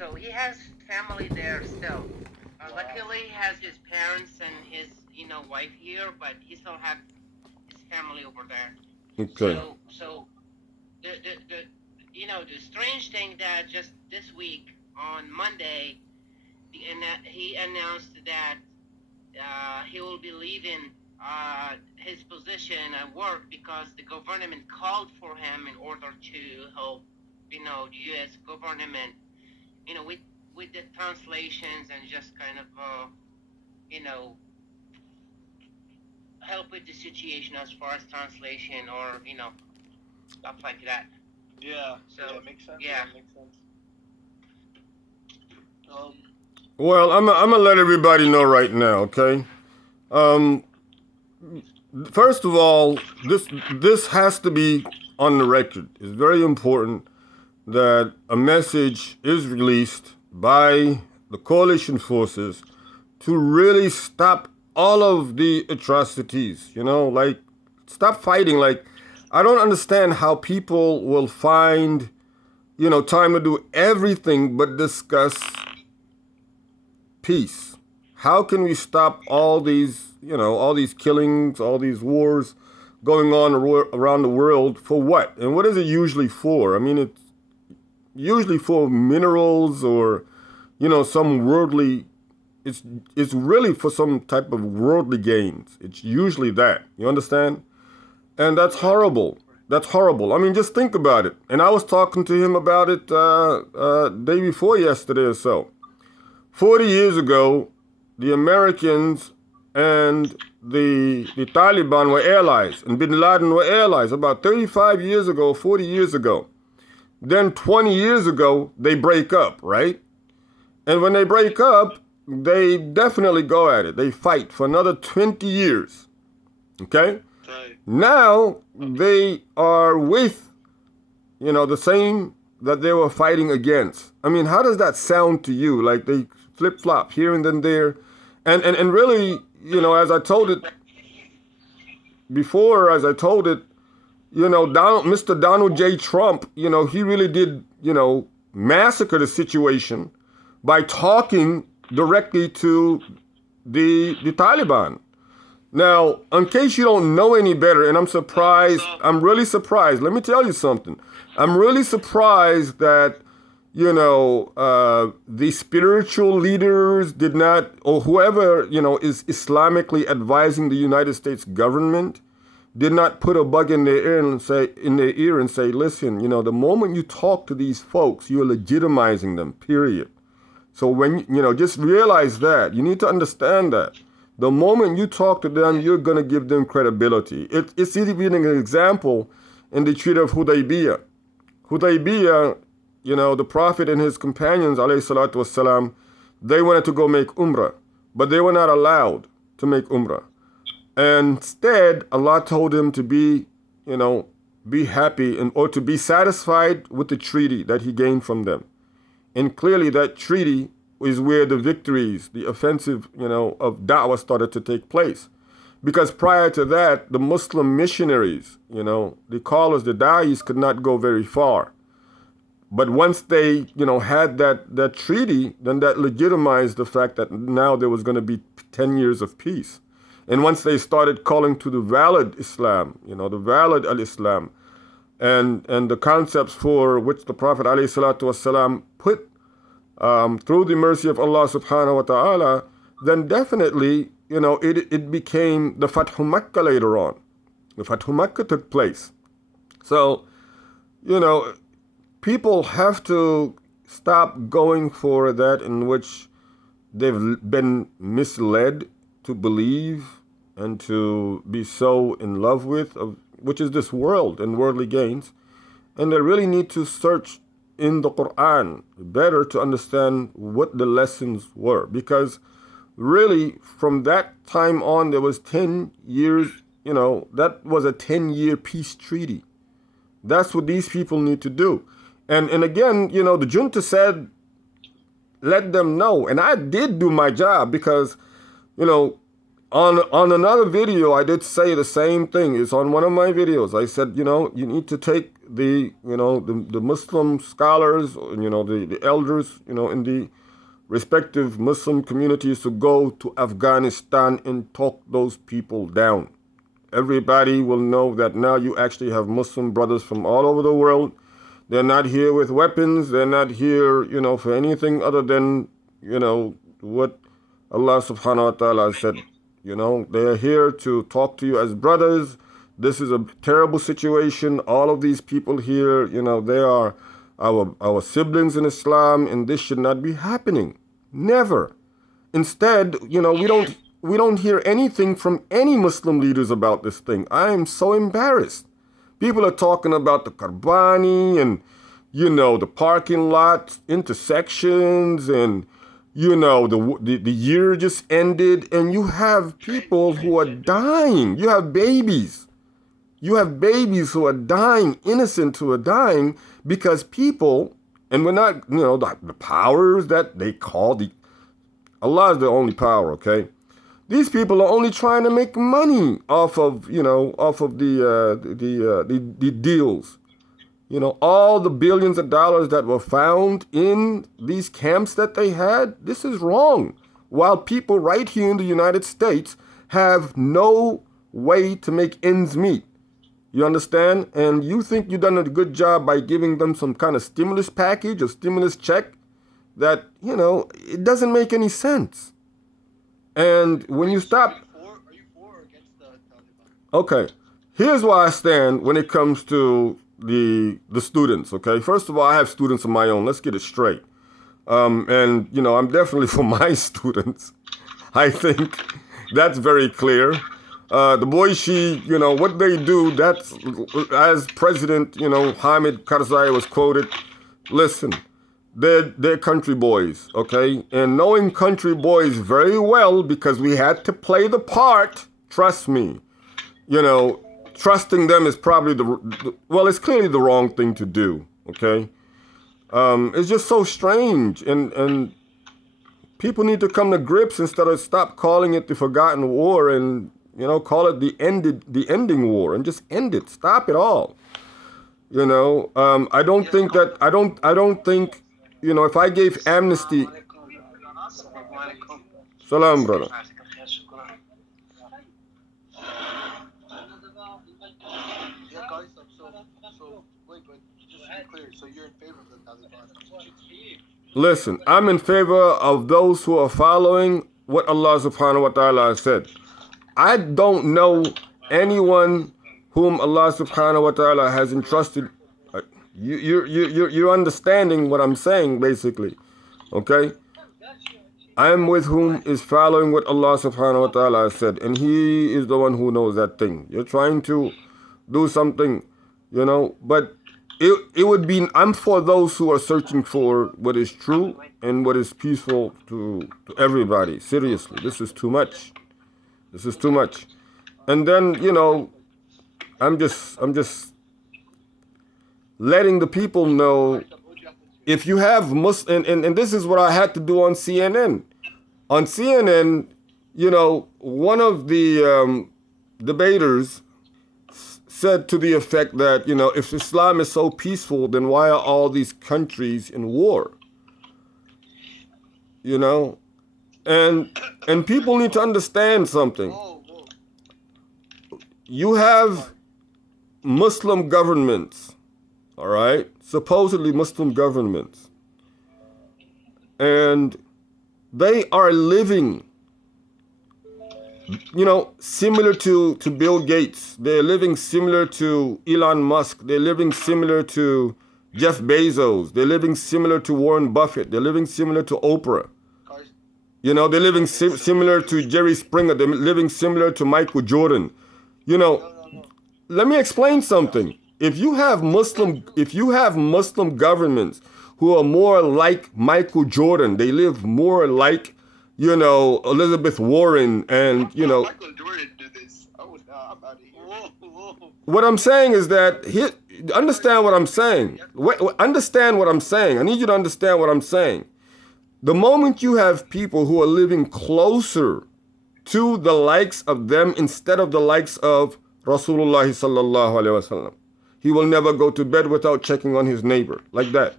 So he has family there still. Wow. Luckily, he has his parents and his, wife here, but he still has his family over there. Okay. So the strange thing that just this week on Monday, he announced that he will be leaving his position at work because the government called for him in order to help, the U.S. government, with the translations and just kind of, help with the situation as far as translation or, stuff like that. Yeah. So, yeah, makes sense. yeah. Makes sense. Well, I'm gonna let everybody know right now, okay? First of all, this has to be on the record. It's very important that a message is released by the coalition forces to really stop all of the atrocities, like stop fighting. Like, I don't understand how people will find, time to do everything but discuss peace. How can we stop all these, all these killings, all these wars going on around the world for what? And what is it usually for? I mean, it's usually for minerals or, some worldly, it's really for some type of worldly gains. It's usually that. You understand? And that's horrible. That's horrible. I mean, just think about it. And I was talking to him about it day before yesterday or so. 40 years ago, the Americans and the Taliban were allies, and bin Laden were allies about 35 years ago, 40 years ago. Then 20 years ago, they break up, right? And when they break up, they definitely go at it. They fight for another 20 years, okay? Right. Now, they are with, the same that they were fighting against. I mean, how does that sound to you? Like they flip-flop here and then there. And really, as I told it before, Mr. Donald J. Trump, he really did, massacre the situation by talking directly to the Taliban. Now, in case you don't know any better, and I'm really surprised. Let me tell you something. I'm really surprised that, the spiritual leaders did not, or whoever, is Islamically advising the United States government, did not put a bug in their ear and say, listen, the moment you talk to these folks, you're legitimizing them, period. So when, just realize that. You need to understand that. The moment you talk to them, you're going to give them credibility. It's even an example in the Treaty of Hudaybiyah. Hudaybiyah, the Prophet and his companions, alayhi salatu wasalam, they wanted to go make Umrah, but they were not allowed to make Umrah. And instead, Allah told him to be happy or to be satisfied with the treaty that he gained from them. And clearly that treaty is where the victories, the offensive, of da'wah started to take place. Because prior to that, the Muslim missionaries, the callers, the da'is could not go very far. But once they, had that treaty, then that legitimized the fact that now there was going to be 10 years of peace. And once they started calling to the valid Islam, the valid al-Islam, and the concepts for which the Prophet ﷺ put through the mercy of Allah subhanahu wa ta'ala, then definitely, it became the Fathu Makkah later on. The Fathu Makkah took place. So, people have to stop going for that in which they've been misled to believe and to be so in love with, which is this world and worldly gains. And they really need to search in the Quran better to understand what the lessons were. Because really, from that time on, there was 10 years, that was a 10-year peace treaty. That's what these people need to do. And again, the junta said, let them know. And I did do my job because, on another video, I did say the same thing. It's on one of my videos. I said, you need to take the Muslim scholars, the elders, in the respective Muslim communities to go to Afghanistan and talk those people down. Everybody will know that now you actually have Muslim brothers from all over the world. They're not here with weapons. They're not here, for anything other than, what Allah subhanahu wa ta'ala said. They're here to talk to you as brothers. This is a terrible situation. All of these people here, they are our siblings in Islam, and this should not be happening. Never. Instead, we don't hear anything from any Muslim leaders about this thing. I am so embarrassed. People are talking about the Karbani and, the parking lot intersections and, the year just ended, and you have people who are dying. You have babies. You have babies who are dying, innocent who are dying because people, and we're not, the powers that they call Allah is the only power, okay? These people are only trying to make money off of the deals. All the billions of dollars that were found in these camps that they had, this is wrong. While people right here in the United States have no way to make ends meet. You understand? And you think you've done a good job by giving them some kind of stimulus package or stimulus check that, it doesn't make any sense. And when you stop... Are you for or against the Taliban? Okay. Here's where I stand when it comes to the students, okay? First of all, I have students of my own. Let's get it straight. And, I'm definitely for my students. I think that's very clear. The Boysyi, what they do, that's, as President, Hamid Karzai was quoted, listen, they're country boys, okay? And knowing country boys very well, because we had to play the part, trust me, trusting them is probably it's clearly the wrong thing to do, okay? It's just so strange, and people need to come to grips instead of stop calling it the forgotten war and, call it the ending war and just end it, stop it all. I don't think, if I gave amnesty... Salam, brother. Yeah, guys, so wait, just to be clear, so you're in favor of the Taliban? Listen, I'm in favor of those who are following what Allah subhanahu wa ta'ala has said. I don't know anyone whom Allah subhanahu wa ta'ala has entrusted. You're understanding what I'm saying, basically. Okay? I am with whom is following what Allah subhanahu wa ta'ala has said. And He is the one who knows that thing. You're trying to do something, but it would be, I'm for those who are searching for what is true and what is peaceful to everybody. Seriously, this is too much. This is too much. And then, I'm just letting the people know, if you have and this is what I had to do on CNN. On CNN, one of the debaters said to the effect that, if Islam is so peaceful, then why are all these countries in war? And people need to understand something. You have Muslim governments, all right? Supposedly Muslim governments. And they are living, similar to Bill Gates. They're living similar to Elon Musk. They're living similar to Jeff Bezos. They're living similar to Warren Buffett. They're living similar to Oprah. They're living similar to Jerry Springer. They're living similar to Michael Jordan. Let me explain something. If you have Muslim governments who are more like Michael Jordan, they live more like, Elizabeth Warren and, Michael Jordan did this. I'm out of here. What I'm saying is that, understand what I'm saying. Understand what I'm saying. I need you to understand what I'm saying. The moment you have people who are living closer to the likes of them instead of the likes of Rasulullah sallallahu alaihi wasallam. He will never go to bed without checking on his neighbor, like that.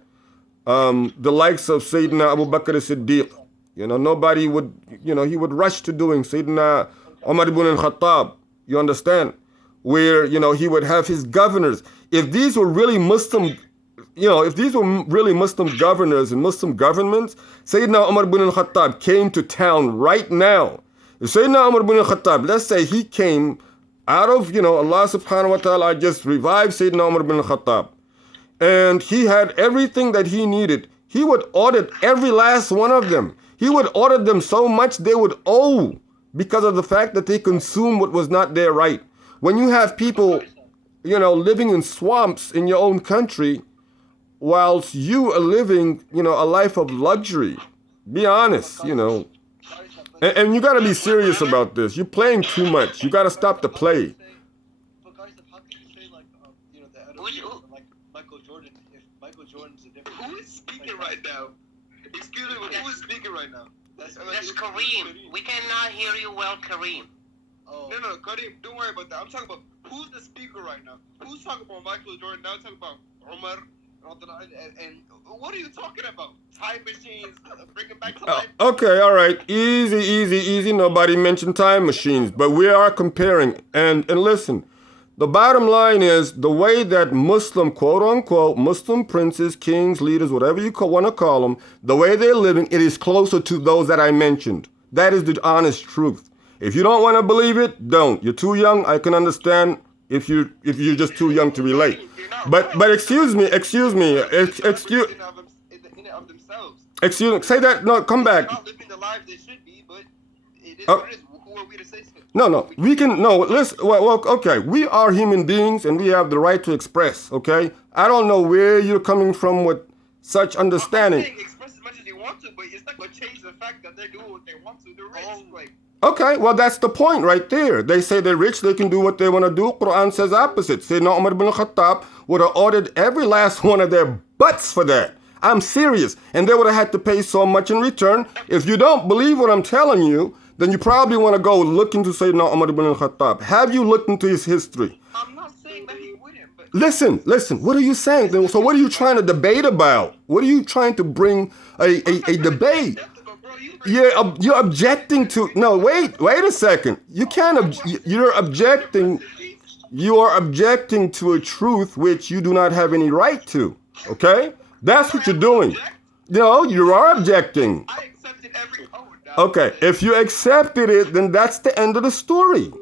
The likes of Sayyidina Abu Bakr as-Siddiq, nobody would, he would rush to doing. Sayyidina Umar ibn al-Khattab, you understand? Where, he would have his governors. If these were really Muslim, if these were really Muslim governors and Muslim governments, Sayyidina Umar ibn al-Khattab came to town right now. If Sayyidina Umar ibn al-Khattab, let's say he came out of, Allah subhanahu wa ta'ala just revived Sayyidina Umar ibn al-Khattab, and he had everything that he needed, he would audit every last one of them. He would audit them so much they would owe because of the fact that they consumed what was not their right. When you have people, living in swamps in your own country, whilst you are living, a life of luxury, be honest, and you got to be serious about this. You're playing too much. You got to stop the play. But guys, how can you say the adulation like Michael Jordan if Michael Jordan's a different? Who is speaking right now? Excuse me, but who is speaking right now? That's Kareem. We cannot hear you well, Kareem. Oh. No, Kareem, don't worry about that. I'm talking about who's the speaker right now. Who's talking about Michael Jordan? Now talking about Umar. And what are you talking about? Time machines, bring it back to life. Okay, all right. Easy. Nobody mentioned time machines, but we are comparing. And listen, the bottom line is the way that Muslim, quote unquote, Muslim princes, kings, leaders, whatever you want to call them, the way they're living, it is closer to those that I mentioned. That is the honest truth. If you don't want to believe it, don't. You're too young. I can understand if you're just too young to relate. But excuse me. Excuse me. Say that. No, come back. Not living the lives they should be, but it is what it is. Who are we to say so? No. We can. No. Listen. Well, okay. We are human beings, and we have the right to express. Okay. I don't know where you're coming from with such understanding. Express as much as you want to, but it's not going to change the fact that they're doing what they want to. They're rich. Okay, well, that's the point right there. They say they're rich, they can do what they want to do. Quran says opposite. Sayyidina Umar ibn al-Khattab would have ordered every last one of their butts for that. I'm serious. And they would have had to pay so much in return. If you don't believe what I'm telling you, then you probably want to go look into Sayyidina Umar ibn al-Khattab. Have you looked into his history? I'm not saying that he wouldn't, but... Listen. What are you saying? So what are you trying to debate about? What are you trying to bring a debate? You're objecting to. No, wait a second. You can't. You're objecting. You are objecting to a truth which you do not have any right to. Okay, that's what you're doing. No, you are objecting. I accepted every code. Okay, if you accepted it, then that's the end of the story.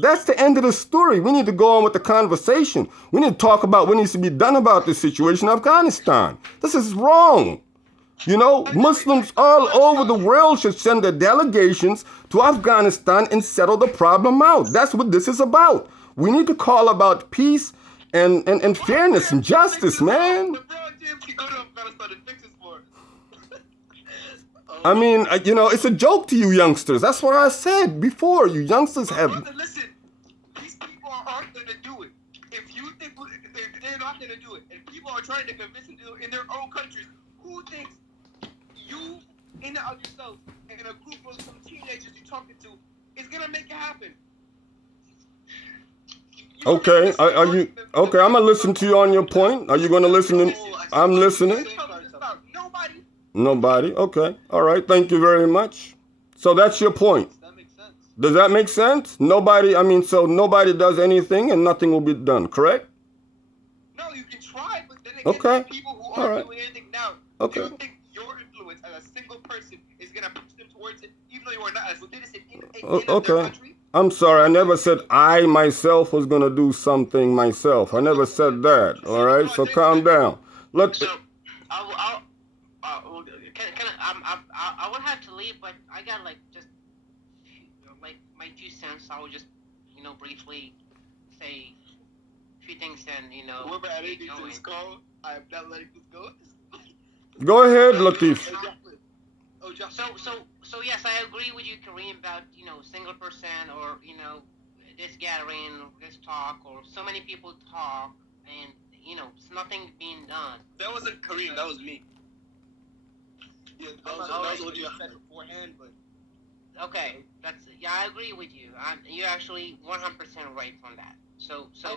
That's the end of the story. We need to go on with the conversation. We need to talk about what needs to be done about this situation in Afghanistan. This is wrong. Muslims all over the world should send their delegations to Afghanistan and settle the problem out. That's what this is about. We need to call about peace and fairness and justice, man. I mean, it's a joke to you youngsters. That's what I said before. You youngsters have... Listen, these people aren't going to do it. If you think they're not going to do it, and people are trying to convince them to do it in their own countries, who thinks you, in and of yourself, and a group of some teenagers you're talking to, is going to make it happen? Okay, are you... Okay, I'm going to listen to you on your point. Are you going to listen to... I'm listening. Nobody. Okay. All right. Thank you very much. So that's your point. That makes sense. Does that make sense? So nobody does anything and nothing will be done, correct? No, you can try, but then again, okay. People who aren't doing anything now, okay. Do you think your influence as a single person is going to push them towards it, even though you are not as citizen in their country? I'm sorry. I never said I myself was going to do something myself. I never said that. All right? So calm down. I would have to leave, but I got just my 2 cents. I would just briefly say a few things and Whoever added to this call, I am not letting this go. Go ahead, Latif. So yes, I agree with you, Kareem, about single person or this gathering, this talk, or so many people talk and it's nothing being done. That wasn't Kareem. That was me. Yeah, that was what you said beforehand, but okay. I agree with you. You're actually 100% right on that.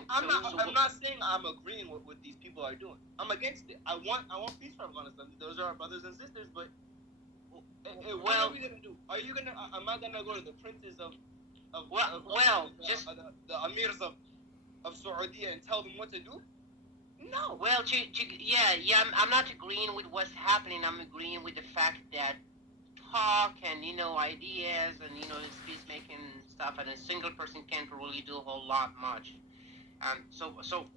I'm not saying I'm agreeing with what these people are doing. I'm against it. I want peace for Afghanistan. Those are our brothers and sisters. But what are we gonna do? Are you gonna? Am I gonna go to the princes of the amirs of Saudi and tell them what to do? No. Well, I'm not agreeing with what's happening. I'm agreeing with the fact that talk and ideas and this peacemaking stuff, and a single person can't really do a whole lot much. So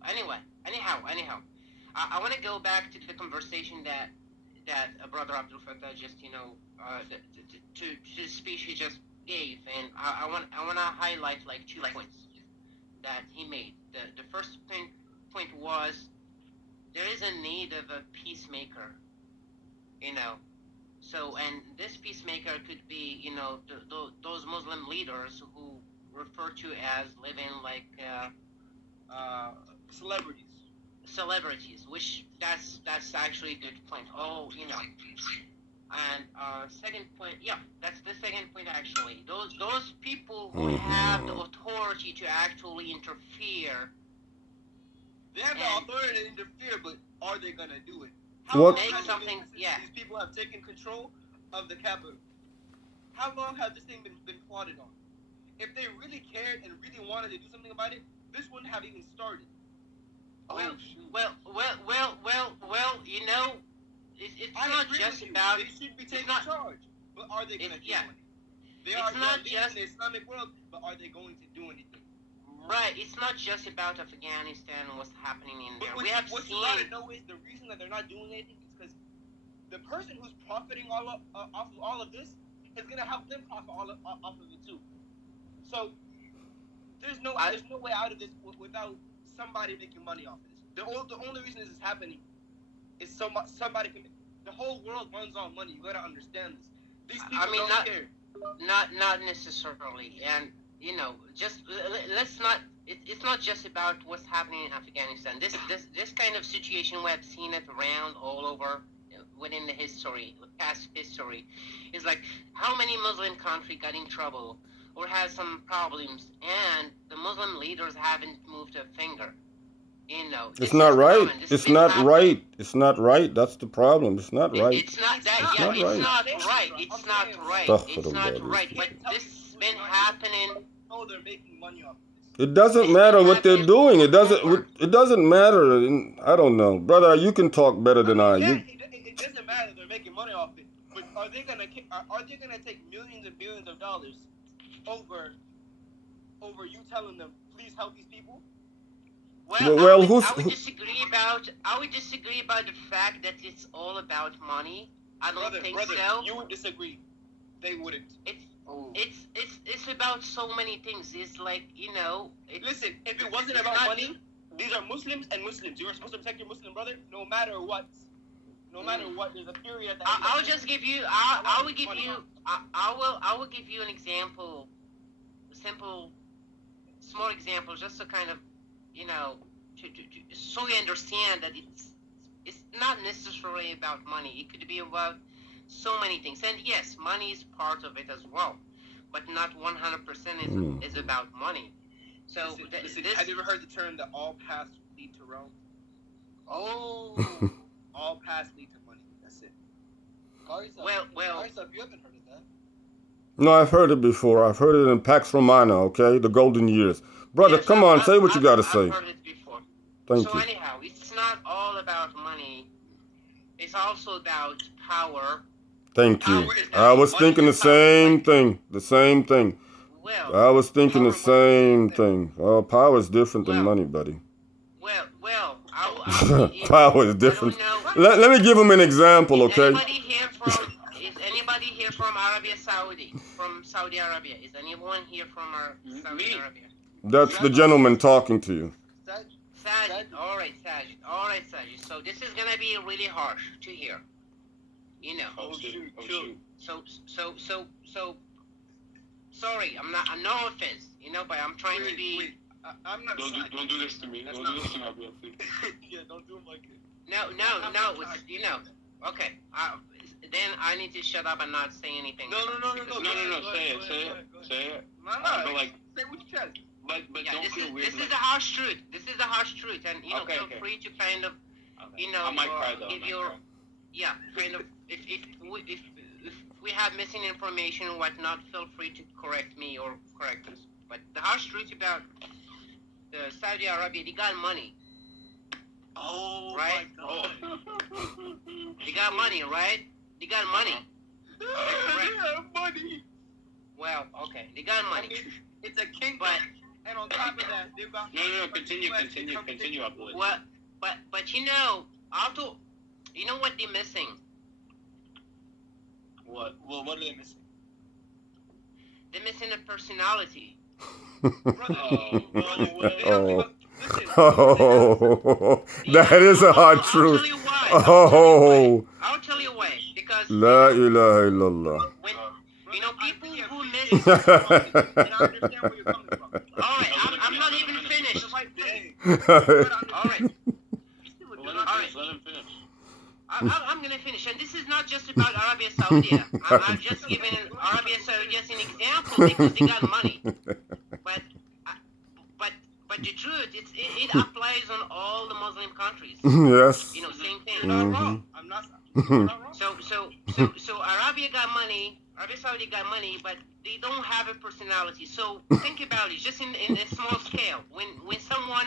anyhow, I want to go back to the conversation that Brother Abdul Fattah just to the speech he just gave, and I want to highlight like 2 points that he made. The first point was there is a need of a peacemaker, So, and this peacemaker could be, those Muslim leaders who refer to as living like celebrities, which that's actually a good point. And second point, that's the second point actually. Those people who have the authority to actually interfere. They have the authority to interfere, but are they gonna do it? These people have taken control of the capital. How long has this thing been plotted on? If they really cared and really wanted to do something about it, this wouldn't have even started. It's not just about. They should be taking charge, but are they gonna do anything? They are not just in the Islamic world, but are they going to do anything? Right, it's not just about Afghanistan and what's happening in there. What you gotta know is the reason that they're not doing anything is because the person who's profiting off of all of this is gonna help them profit off of it too. So there's no way out of this without somebody making money off of this. The only reason this is happening is somebody can. The whole world runs on money. You gotta understand this. These people don't care. Not necessarily, and. Just let's not. It's not just about what's happening in Afghanistan. This kind of situation we have seen it around all over within the past history, is like how many Muslim countries got in trouble or has some problems, and the Muslim leaders haven't moved a finger. It's not right. It's not right. It's not right. That's the problem. It's not right. It's not that. It's not right. It's not right. It's not right. But this has been happening. They're making money off of this. It doesn't matter what they're doing. It doesn't matter. I don't know, brother. You can talk better than I. It doesn't matter. They're making money off it. But are they gonna take millions and billions of dollars over you telling them please help these people? I would disagree about the fact that it's all about money. I don't think so. You would disagree. They wouldn't. It's about so many things. It's like listen, if it wasn't about money, these are Muslims and Muslims. You're supposed to protect your Muslim brother, no matter what. No matter what, there's a period at the end. I will just give you. I will give you an example, a simple, small example, just to kind of, so you understand that it's not necessarily about money. It could be about so many things, and yes, money is part of it as well, but not 100% is about money. So listen, have you ever heard the term that all paths lead to Rome? Oh, all paths lead to money. That's it. Well, you haven't heard of that. No, I've heard it before. I've heard it in Pax Romana. Okay, the golden years, brother. Yes, come on, say what you got to say. I've heard it before. Thank you. So anyhow, it's not all about money. It's also about power. Thank you. I was thinking the same thing. The same thing. Well, I was thinking the same thing. Power is different than money, buddy. Well, power is different. Let me give him an example, okay? Is anybody here from Arabia Saudi? From Saudi Arabia? Is anyone here from Saudi Arabia? That's the gentleman talking to you. Sajid. All right, Sajid. So this is gonna be really harsh to hear. So. Sorry, I'm not. No offense, but I'm trying to be. Wait. I'm not. Don't do this to me. Don't do this to me, please. Yeah, don't do him like it. No. Okay. then I need to shut up and not say anything. No. Say it. But like, say what you chest. But Yeah, don't feel weird. this is the harsh truth. This is the harsh truth, and feel free to kind of, I might cry though. give your, kind of, if we have missing information or whatnot, feel free to correct me or correct us. But the harsh truth about the Saudi Arabia, they got money. Oh Right? my God. They got money, right? They got money. Money. Well, okay, they got money. It's a kingdom. But And on top of that, they've got continue, Abdullah. what? But also, you know what they're missing? What? Well, what are they missing? They're missing a personality. Oh, that is a hard truth. I'll tell you why. Oh, I'll tell you why. Because La ilaha illallah. when people who miss. I understand where you're coming from. All right, I'm not even finished. All right. Let him finish. I'm gonna finish, and this is not just about Arabia Saudi. I'm just giving Arabia Saudi as an example because they got money. But the truth, it applies on all the Muslim countries. Yes. Same thing. Mhm. I'm not wrong. So Arabia got money. Arabia Saudi got money, but they don't have a personality. So think about it, just in a small scale. When someone,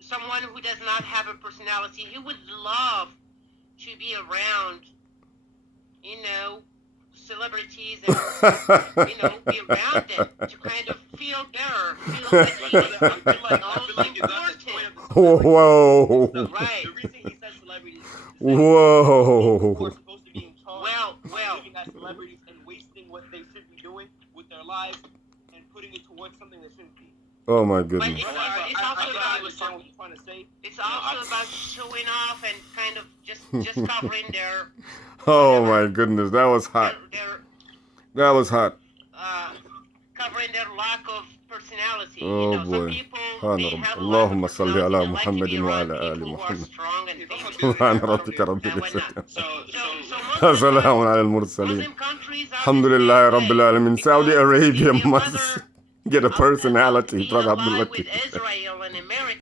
someone who does not have a personality, he would love to be around, celebrities and, be around them to kind of feel better, feel like important. Whoa. Right. The reason he says celebrities is Whoa. we're supposed to be in charge Well. looking at celebrities and wasting what they should be doing with their lives and putting it towards something they shouldn't be. Oh my But goodness. it's also I about understand what you're trying to say. it's also about showing off and kind of just covering their Oh my goodness. That was hot. their That was hot. covering their lack of personality. Oh some boy. people سبحان they رب. have a lack of اللهم صل personality. على They like to محمد be around وعلى آل people who are محمد. strong and famous. سبحان ربك رب and العزة. whatnot. So سلام على المرسلين. Muslim countries are الحمد the لله same رب way, العالمين. Saudi because Arabia they'd must rather get a personality, be brother allied Abdullah. with Israel and America